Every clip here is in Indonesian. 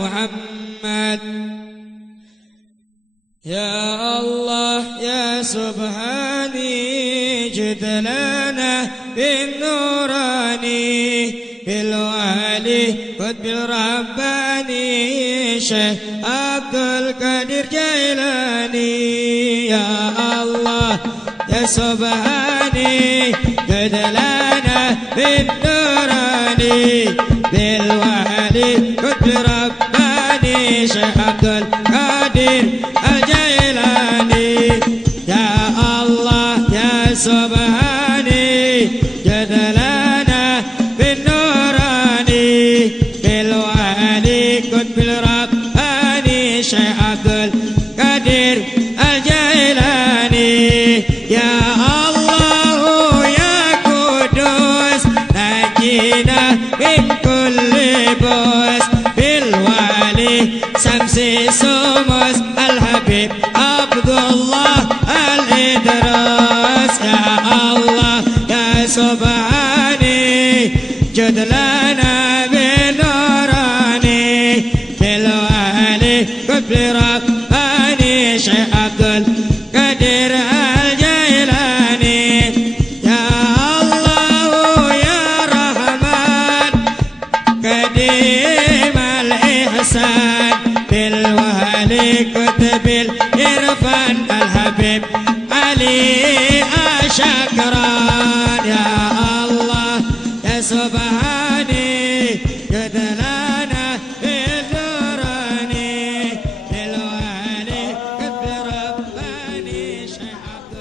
محمد يا الله يا سبحاني جد لنا بالنوراني بالوالي قد بالرباني شيخ عبد القادر جيلاني يا الله يا سبحاني جد لنا بالنوراني بالوالي قد بالرباني شيخ عبد القادر الجيلاني يا الله يا سبحاني جد لنا بالنوراني بالوالي قد بالرباني شيخ عبد القادر الجيلاني يا الله يا قدوس نجينا من كل بؤس بالوالي شمسي سمس الحبيب عبد الله الإدراس يا الله يا سبحاني جد لنا بالنوراني بالوالي قبل رباني شيخ عبد القادر الجيلاني يا الله يا رحمن قديم الإحسان بالوالي كتب الإرفان الحبيب علي شكران يا الله يا سبحاني جد لنا بالنوراني بالوالي كتب رباني شيخ عبد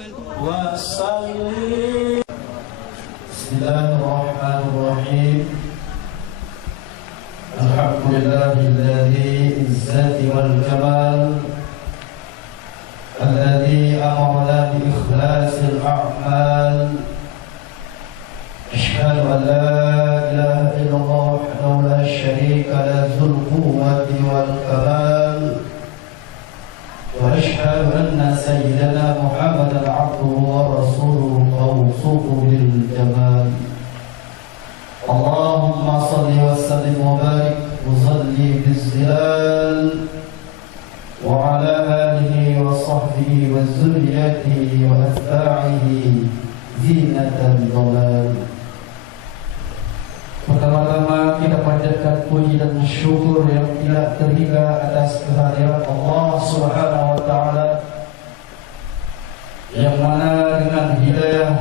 وصلي. بسم الله الرحمن الرحيم. الحمد لله الذي الذات والجمال الذي أمرنا بإخلاص الأعمال. أشهد أن لا إله إلا الله وحده لا شريك له ذو القوة والكمال، وأشهد أن سيدنا محمدا عبده ورسوله موصوف بالجمال. اللهم صل وسلم وبارك وصلي بالزلال وعلى آله وصحبه وذريته وأتباعه زينة الضلال. Pertama-tama kita panjatkan puji dan syukur yang tidak terhingga atas kehadiran Allah Subhanahu wa taala, yang mana dengan hidayah,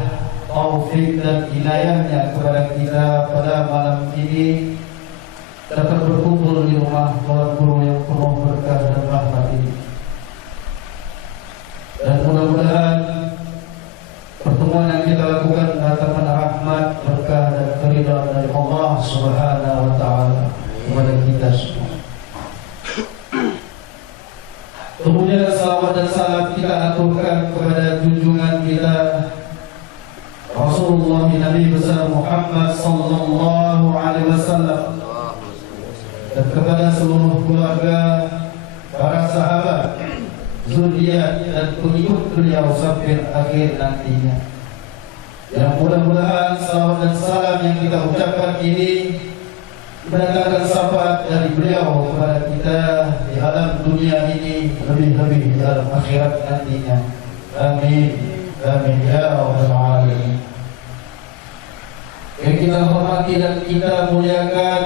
taufik dan inayahnya kepada kita pada malam ini dapat berkumpul di rumah Tuhan Guru yang penuh berkah dan rahmat ini. Dan mudah-mudahan pertemuan yang kita lakukan datangkan rahmat, berkah dan keridhaan dari Allah Subhanahu wa taala kepada kita semua. Kemudian salawat dan salam kita aturkan kepada junjungan kita Rasulullah Nabi besar Muhammad sallallahu alaihi wasallam, dan kepada seluruh keluarga, para sahabat, zuriat dan pengikut beliau sampai akhir nantinya. Yang mudah-mudahan salawat dan salam yang kita ucapkan ini mendatangkan syafaat dari beliau kepada kita di alam dunia ini, lebih-lebih di alam akhirat nantinya. Amin. Amin ya rabbal alamin. Yang kita hormati dan kita muliakan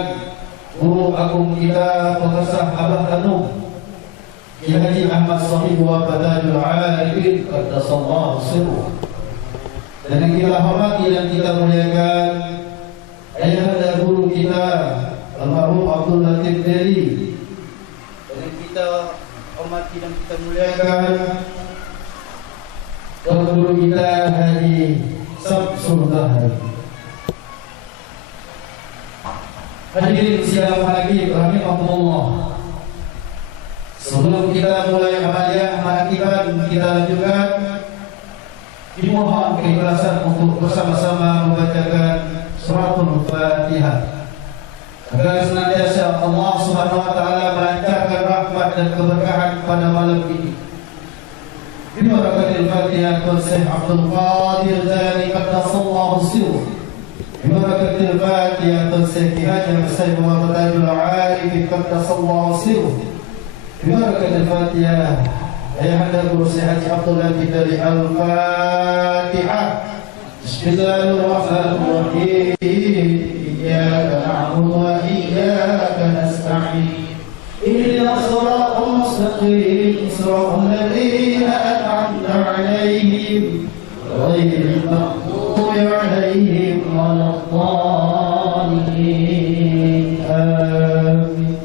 guru agung kita, Profesor Abah Hanum Kiai Haji Ahmad Sahib wa Badajul Arifin qaddasallahu sirruh. Dan yang kita hormati dan kita muliakan ayahanda guru kita almarhum Abdul Latif Deli. Dan yang kita hormati dan kita muliakan Tuan guru kita Haji Samsul Zahir. Hadirin sidang pagi rahimahumullah. Sebelum kita mulai amaliyah manakiban kita lanjutkan, dimohon keikhlasan untuk bersama-sama membacakan suratul Fatihah agar senantiasa Allah Subhanahu wa taala melancarkan rahmat dan keberkahan pada malam ini. Bibarakatil Fatihah Syekh Abdul Qadir Jani qaddasallahu sirruh. Bibarakatil Fatihah Syekh Haji Muhammad Tajul Arif العارف قدس الله سره ببركة الفاتحة أيها الدروس حج عبد الله dari Al-Fatihah. Bismillahirrahmanirrahim. Iyyaka na'budu wa iyyaka nasta'in. Ihdinas siratal mustaqim, siratal ladzina an'amta 'alaihim ghairil maghdubi 'alaihim waladdallin. Amin.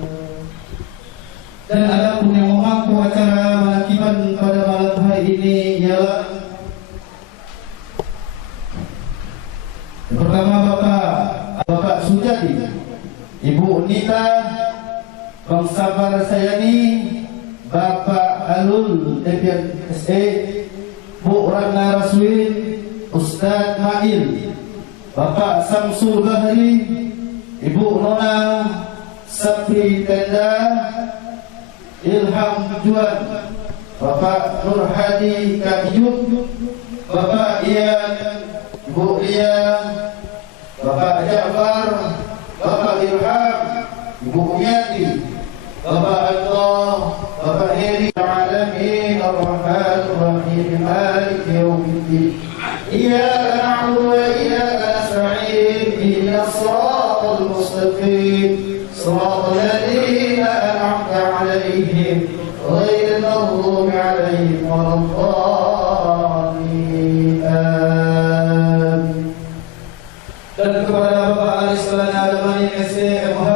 Dan adapun yang mengaku acara malakiman pada malam hari ini ialah yang pertama Bapak Sujadi, Ibu Nita, Bang Sabar Sayani, Bapak Alul DPSA, Bu Ratna Raswin, Ustaz Mail, Bapak Samsul Bahri, Ibu Nona Sapri Tenda, Ilham Juan, Bapak Nur Hadi Kabiyub, Bapak Ian, Bu Lia, Bapak Ja'far, Bapak Ilham, Ibu Umyati, Bapak Allah, Bapak Heri Alamin Ar-Rahman Ar-Rahim Maliki Yawmiddin. Iyyaka na'budu wa iyyaka nasta'in. Ihdinas siratal mustaqim, siratal ladzina an'amta 'alaihim ghairil maghdubi 'alaihim waladdallin. Amin. Dan kepada Bapak Aris Alamani SDMH,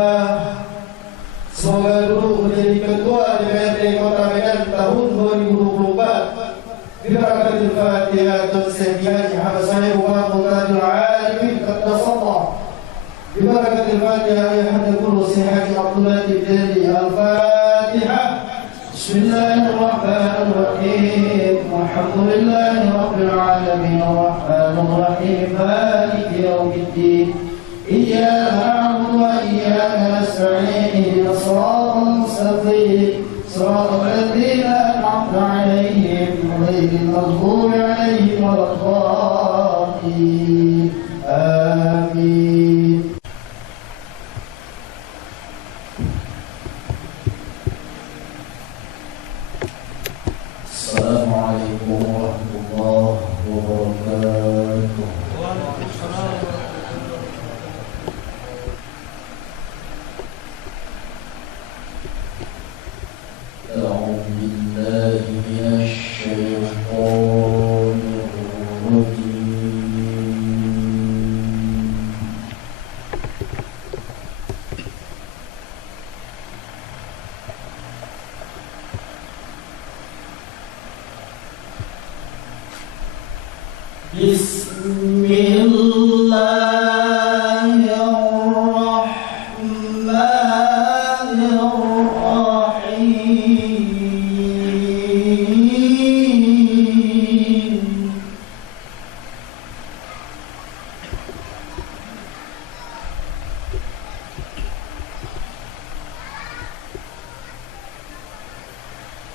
semoga dulu menjadi ketua DPRD Kota Medan tahun 2024. Bibarakatil Fatihah dan Sayyidina Habasai wa Muqaddil Arifin Qaddasallah. Bibarakatil Fatihah ya hadakul Haji Abdullah Ibn Al-Fatihah. Bismillahirrahmanirrahim. Alhamdulillahi Rabbil Alamin. Ar-Rahmanir-Rahim. Maliki Yawmiddin. Iyyaka na'budu wa iyyaka nasta'in. Ihdinas siratal mustaqim, siratal ladzina an'amta 'alaihim ghairil maghdubi 'alaihim waladdallin. Amin. Assalamualaikum warahmatullahi wabarakatuh. أعوذ بالله من الشيطان الرجيم. بسم الله الرحمن الرحيم.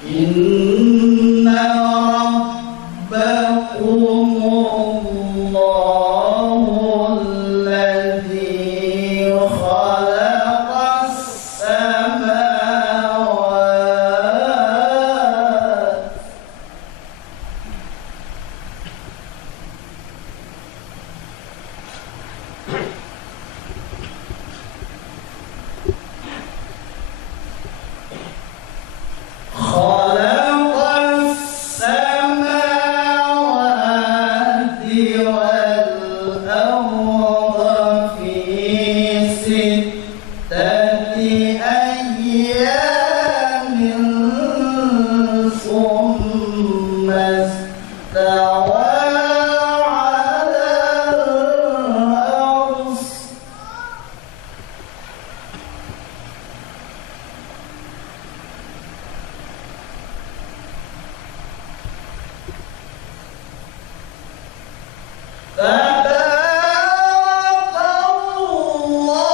إن ربكم الله الذي خلق السماوات والأرض في ستة أيام ثم استوى على العرش. تبارك الله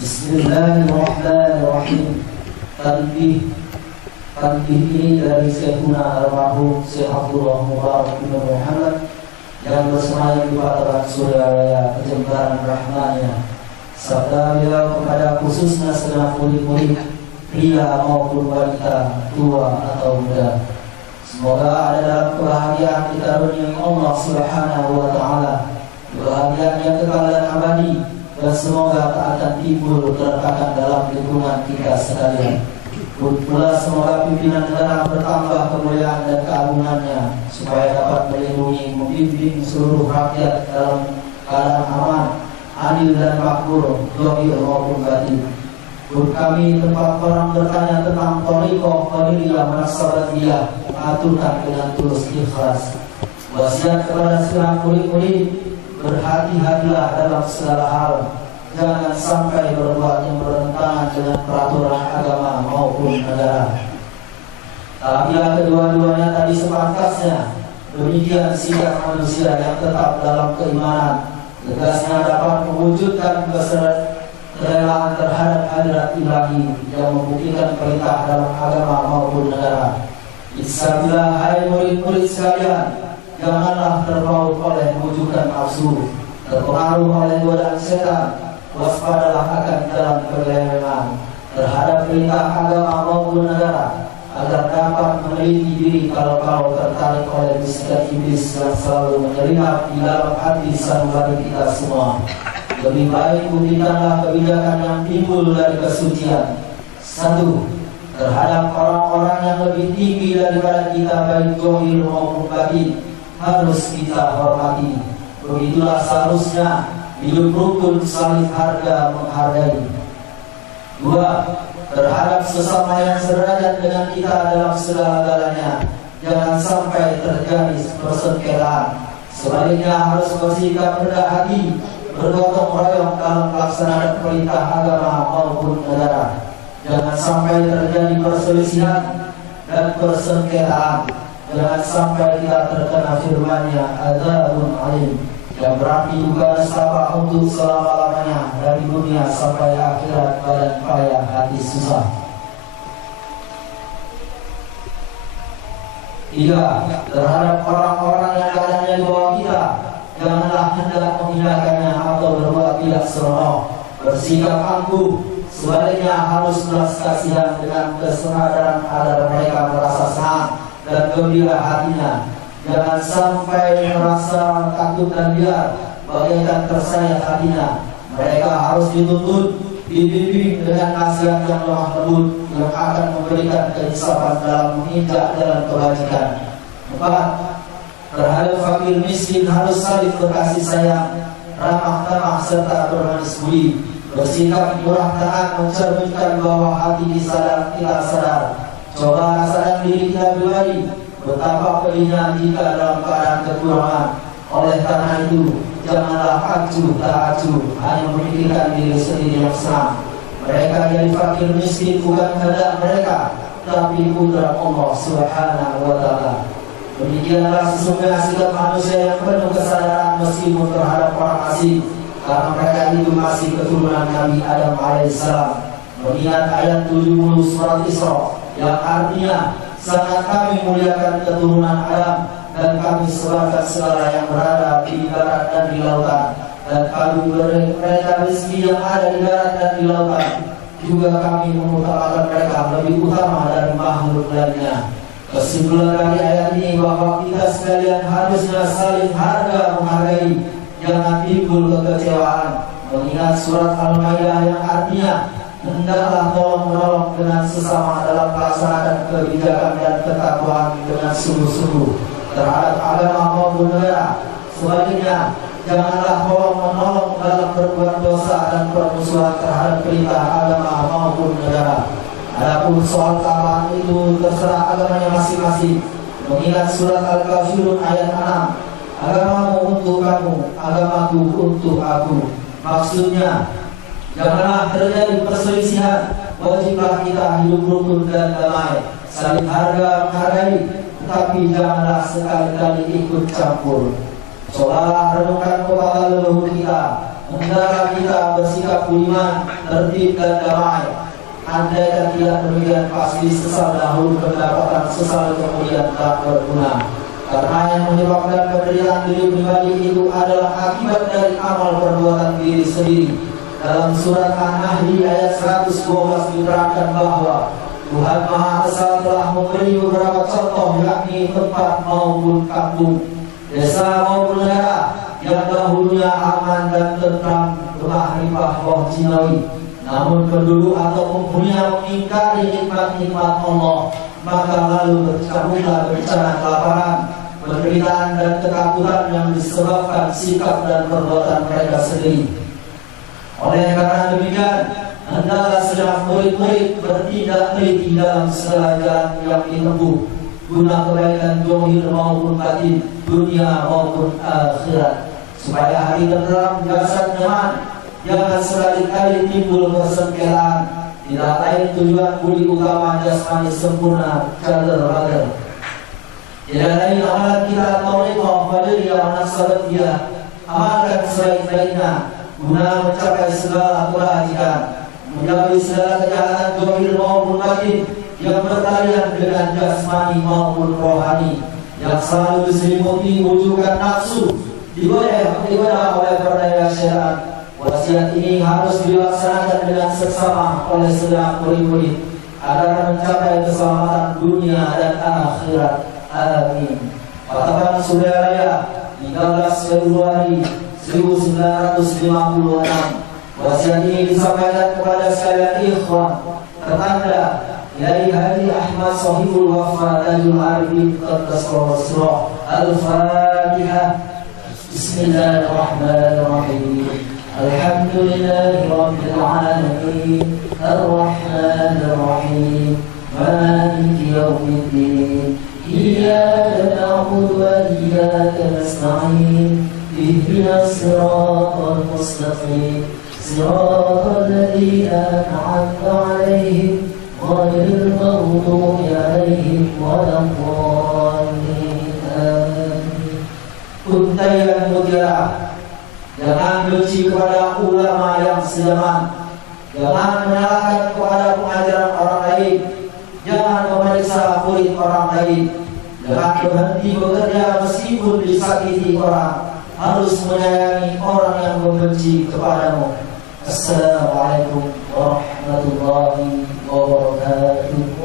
Bismillahirrahmanirrahim. Tanbih ini dari Syekhuna almarhum Syekh Abdullah Mubarak bin Muhammad yang bersemayam di Pataran Surya Raya Kejembaran Rahmania. Sabda beliau kepada khususnya segenap murid-murid pria maupun wanita, tua atau muda. Semoga ada dalam kebahagiaan dikaruniai Allah Subhanahu wa taala, kebahagiaan yang kekal dan abadi, dan semoga tak akan timbul keretakan dalam lingkungan kita sekalian. Pula semoga pimpinan negara bertambah kemuliaan dan keagungannya, supaya dapat melindungi, membimbing seluruh rakyat dalam keadaan aman, adil dan makmur, zahir maupun batin. Pun kami tempat orang bertanya tentang thariqah qadiriyah manasabadiyah, mengaturkan dengan tulus ikhlas. Wasiat kepada segenap murid-murid, berhati-hatilah dalam segala hal. Jangan sampai berbuat yang bertentangan dengan peraturan agama maupun negara. Apabila kedua-duanya tadi sepantasnya, demikian sikap manusia yang tetap dalam keimanan, tegasnya dapat mewujudkan kerelaan terhadap hadirat ilahi yang membuktikan perintah dalam agama maupun negara. InsyaAllah, hai murid-murid sekalian, janganlah terpaut oleh wujudkan nafsu, terpengaruh oleh godaan setan. Waspadalah akan jalan kegeleran terhadap perintah agama maupun negara, agar dapat meneliti diri kalau tertarik oleh bisikan iblis yang selalu menyelinap di dalam hati sanubari kita semua. Lebih baik buktikanlah kebijakan yang timbul dari kesucian. 1. Terhadap orang-orang yang lebih tinggi daripada kita, baik zahir maupun batin, harus kita hormati. Begitulah seharusnya hidup rukun, saling harga menghargai. 2. Terhadap sesama yang sederajat dengan kita dalam segala-galanya, jangan sampai terjadi persengketaan, Sebaliknya harus bersikap rendah hati, bergotong royong dalam pelaksanaan perintah agama maupun negara. Jangan sampai terjadi perselisihan dan persengketaan. Jangan sampai kita terkena firman-Nya adzabun alim, yang berarti juga nestapa untuk selama-lamanya dari dunia sampai akhirat, badan payah hati susah. 3. Terhadap orang-orang yang keadaannya di bawah kita, janganlah hendak menghinakannya atau berbuat tidak senonoh. Bersikap angkuh, sebaliknya harus belas kasihan dengan kesadaran agar mereka merasa senang dan gembira hatinya. Jangan sampai merasa takut dan liar, bagaikan tersayat hatinya. Mereka harus dituntut, dibimbing dengan nasihat yang lemah lembut, yang akan memberikan keinsafan dalam menginjak jalan kebajikan. 4. Terhadap fakir miskin harus saling berkasih sayang, ramah tamah serta bermanis budi. Bersikap murah taat mencerminkan bahwa hati kita sadar. Coba rasakan diri kita pribadi, betapa pedihnya jika dalam keadaan kekurangan. Oleh karena itu, janganlah acuh tak acuh, hanya memikirkan diri sendiri yang senang. Mereka jadi fakir miskin bukan kehendak mereka, tapi kudrat Allah Subhanahu wa Ta'ala. Demikianlah sesungguhnya sikap manusia yang penuh kesadaran meskipun terhadap orang asing, karena mereka itu masih keturunan Nabi Adam alaihissalam. Mengingat ayat 70 surat Isra yang artinya, sangat kami muliakan keturunan Adam, dan kami sebarkan segala yang berada di darat dan di lautan, dan kami beri mereka rezeki yang ada di darat dan di lautan. Juga kami mengutamakan mereka lebih utama dari makhluk lainnya. Kesimpulan dari ayat ini bahwa kita sekalian harusnya saling harga menghargai, jangan timbul kekecewaan. Mengingat surat Al-Maidah yang artinya, hendaklah tolong-menolong dengan sesama dalam pelaksanaan kebijakan dan ketakwaan dengan sungguh-sungguh terhadap agama maupun negara. Sebaliknya, janganlah tolong-menolong dalam berbuat dosa dan permusuhan terhadap perintah agama maupun negara. Adapun soal keamanan itu terserah agamanya masing-masing. Mengingat surat Al-Kafirun ayat 6, agamamu untuk kamu, agamaku untuk aku. Maksudnya, janganlah terjadi perselisihan. Wajiblah kita hidup rukun dan damai, saling harga menghargai, tetapi janganlah sekali-kali ikut campur. Cobalah renungkan kepada leluhur kita, hendaklah kita bersikap budiman, tertib dan damai. Andaikan tidak demikian, pasti sesal dahulu mendapatkan sesal kemudian tak berguna. Karena yang menyebabkan penderitaan diri pribadi itu adalah akibat dari amal perbuatan diri sendiri. Dalam surat An-Nahl ayat 112 diterangkan bahwa Tuhan Maha Esa telah memberi beberapa contoh, yakni tempat maupun kampung, desa maupun negara yang dahulunya aman dan tentram, berlimpah buah jinawi. Namun penduduk atau penghuninya mengingkari nikmat-nikmat Allah, maka lalu bercabutlah bencana kelaparan, penderitaan dan ketakutan yang disebabkan sikap dan perbuatan mereka sendiri. Oleh karena demikian, hendaklah segenap murid-murid bertindak teliti dalam segala jalan yang ditempuh, guna kebaikan zahir maupun batin, dunia maupun akhirat, supaya hari tenteram, jasad nyaman. Jangan sekali-kali timbul persengketaan. Tidak lain tujuan budi utama jasmani sempurna kader-kader. Tidak lain amalan kita tauhidullah badriyah wa nasabiyah, amalkan sebaik-baiknya guna mencapai segala kebahagiaan, menjauhi segala kejahatan zahir maupun batin yang bertalian dengan jasmani maupun rohani, yang selalu diselimuti wujudan nafsu, digoda oleh berdaya syaitan. Wasiat ini harus dilaksanakan dengan seksama oleh segenap murid-murid agar mencapai keselamatan dunia dan akhirat. Amin. Katakan Suraya 13 Februari 1956. Wasiat ini disampaikan kepada sekalian ikhwan tertanda Kiai Haji Ahmad Sohibul Wafa Tajul Arifin Qadasroh Al-Fatihah. Bismillahirrahmanirrahim. Alhamdulillahi Rabbil Alamin, Ar-Rahmanir Rahim, Maliki Yawmiddin, إياك نعبد وإياك نستعين اهدنا الصراط المستقيم صراط الذين أنعمت عليهم غير المغضوب عليهم ولا الضالين آمين. Unta yang mulia, jangan benci kepada ulama yang sejaman, jangan menyalahkan kepada pengajaran orang lain, jangan memeriksa kulit orang lain, jangan berhenti bekerja meskipun disakiti orang, harus menyayangi orang yang membenci kepadamu. Assalamualaikum warahmatullahi wabarakatuh.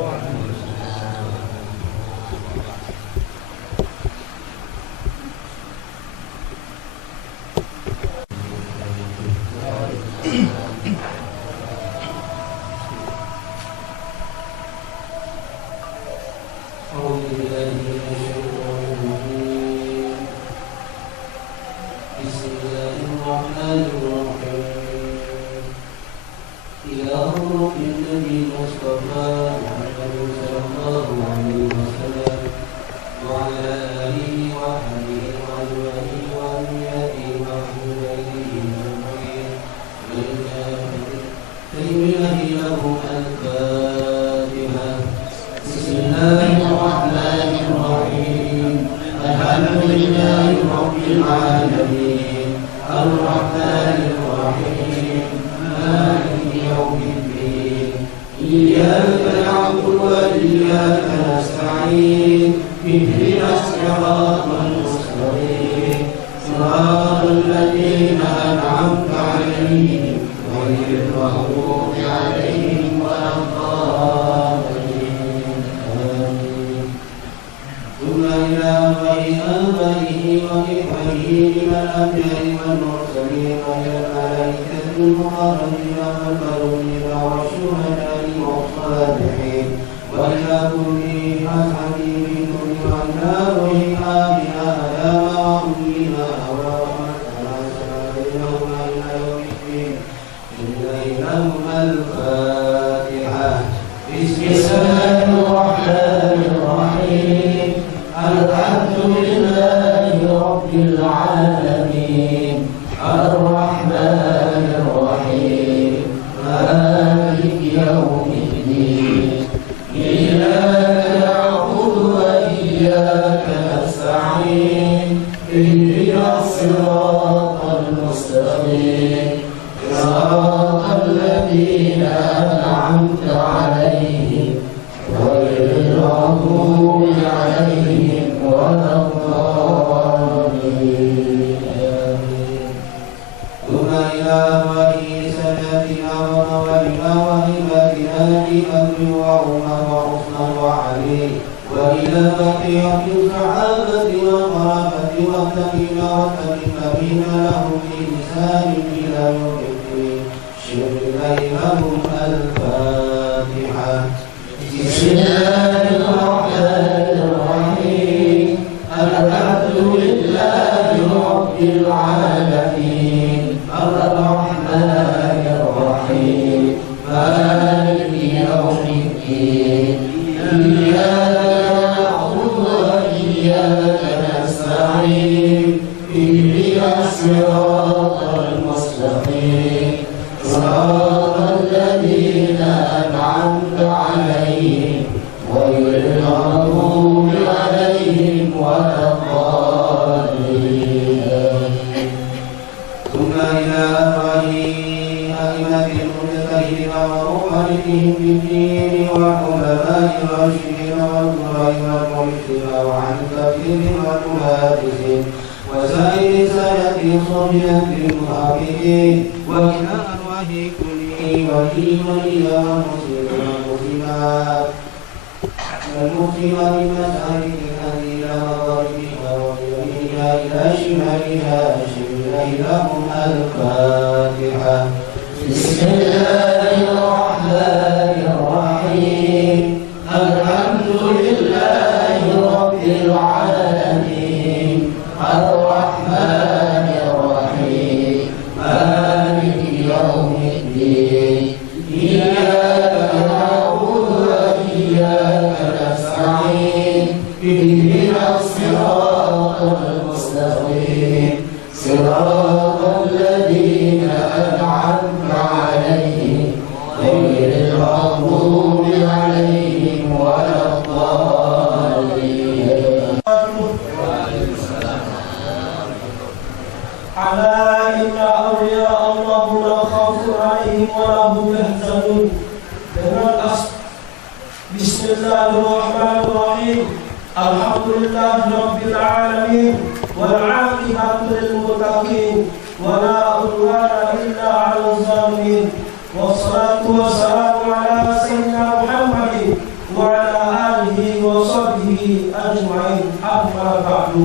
ألا إن أولياء الله لا خوف عليهم ولا هم يحزنون. بسم الله الرحمن الرحيم. الحمد لله رب العالمين والعاقبة للمتقين ولا عدوان إلا على الظالمين. والصلاة والسلام على سيدنا محمد وعلى آله وصحبه أجمعين. أما بعد.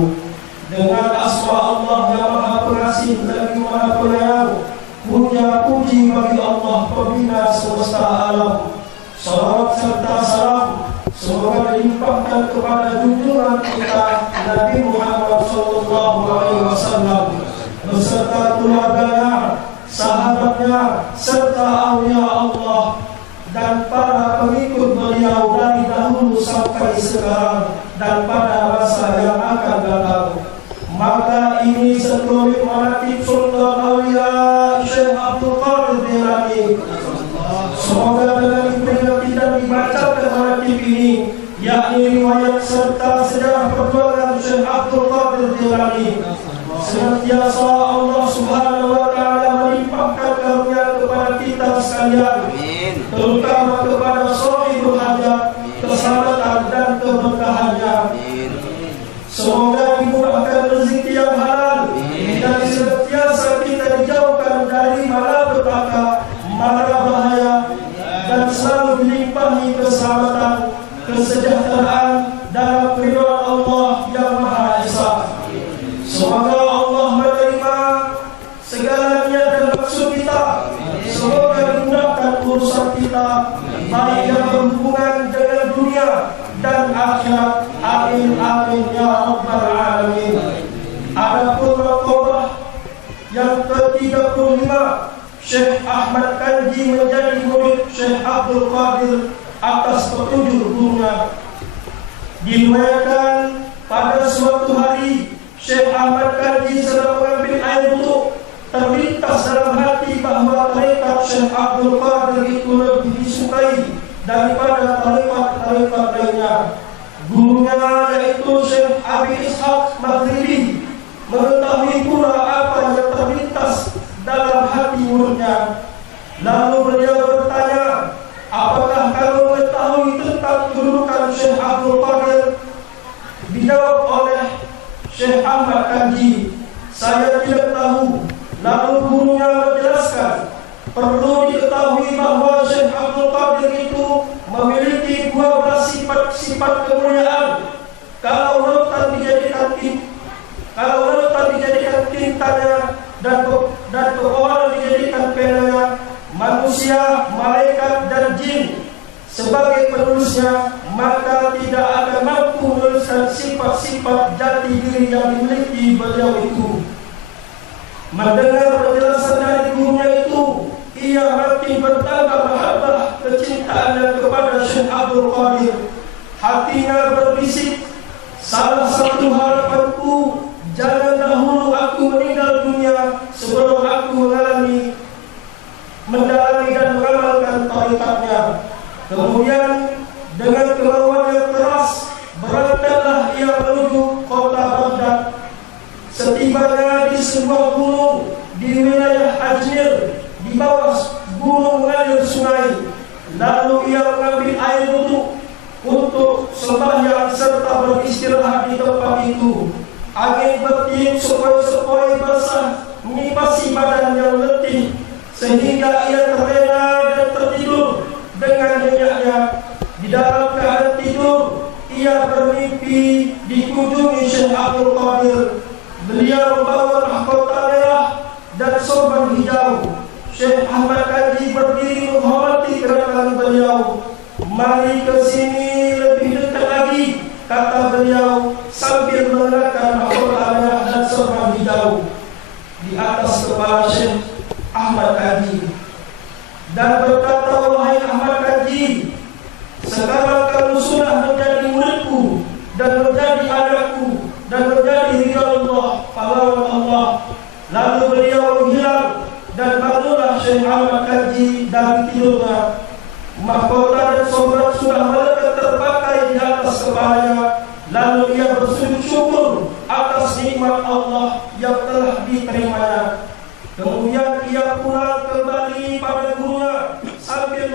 Dengan asma Allah yang Maha Pengasih lagi Maha Penyayang, puja puji bagi Allah Pembina semesta alam. Salawat serta salam semoga dilimpahkan kepada junjungan kita Nabi Muhammad SAW beserta keluarganya, sahabatnya, serta aulia Allah dan para pengikut beliau dari dahulu sampai sekarang dan pada masa yang akan datang. Maka ini sekelumit manaqib Sultan Aulia Syekh Abdul Qadir Jilani. Semoga dengan diperingati dan dibacakan manaqib ini, yakni riwayat serta sejarah perjuangan Syekh Abdul Qadir Jilani, senantiasa Allah Subhanahu wa Ta'ala melimpahkan karunia kepada kita sekalian, terutama kepada sahibul hajat, keselamatan dan keberkahannya. Semoga dimudahkan rezeki yang halal dan senantiasa kita dijauhkan dari malapetaka, mara bahaya, dan selalu dilimpahi keselamatan, kesejahteraan dalam keridhaan Allah yang Maha Esa. Semoga Allah menerima segalanya dan maksud kita. Semoga dimudahkan urusan kita, baik yang berhubungan dengan dunia dan akhirat. Amin amin ya rabbal alamin. Adapun maqalah yang ke-35, Syekh Ahmad Kanji menjadi murid Syekh Abdul Qadir atas petunjuk gurunya. Diriwayatkan pada suatu hari Syekh Ahmad Kanji sedang mengambil air wudu, terlintas dalam hati bahawa tarekat Syekh Abdul Qadir itu lebih disukai daripada tarekat lainnya. Gurunya yaitu Syekh Abi Ishaq Maghribi mengetahui pula apa yang terlintas dalam hati muridnya. Lalu beliau bertanya, apakah kamu mengetahui tentang kedudukan Syekh Abdul Qadir? Dijawab oleh Syekh Ahmad Kanji, saya tidak tahu. Lalu gurunya menjelaskan, perlu diketahui bahawa Syekh Abdul Qadir itu memiliki 12 sifat kemuliaan. Kalau lautan dijadikan tintanya dan pepohonan dijadikan penanya, manusia, malaikat dan jin sebagai penulisnya, maka tidak akan mampu menuliskan sifat-sifat jati diri yang dimiliki beliau itu. Mendengar penjelasan dari gurunya itu, ia makin bertambah mahabbah kecintaannya kepada Syekh Abdul Qadir. Hatinya berbisik, salah satu harapanku, jangan dahulu aku meninggal dunia sebelum aku mendalami dan mengamalkan tarikatnya. Kemudian dengan kemauan yang keras, berangkatlah ia menuju kota Baghdad. Setibanya di sebuah gunung di wilayah Ajmer, di bawah gunung mengalir sungai, lalu ia mengambil air wudu untuk sembahyang serta beristirahat di tempat itu. Angin bertiup sepoi-sepoi basah menipasi badan yang letih, sehingga ia terlena dan tertidur dengan nyenyaknya. Di dalam keadaan tidur, ia bermimpi dikunjungi Syekh Abdul Qadir. Beliau membawa mahkota merah dan sorban hijau. Syekh Ahmad Kanji berdiri menghormati kedatangan beliau. Mari ke sini lebih dekat lagi, kata beliau sambil mengenakan mahkota merah dan sorban hijau di atas kepala Syekh Ahmad Kanji dan berkata, wahai Ahmad Kanji, sekarang kamu sudah menjadi muridku dan menjadi anakku dan menjadi ridha pahlawan Allah. Lalu beliau menghilang dan bangunlah Syekh Ahmad Kanji dari tidurnya. Mahkota dan sorban sudah melekat terpakai di atas kepalanya. Lalu ia bersujud syukur atas nikmat Allah yang telah diterimanya. Kemudian ia pulang kembali pada gurunya sambil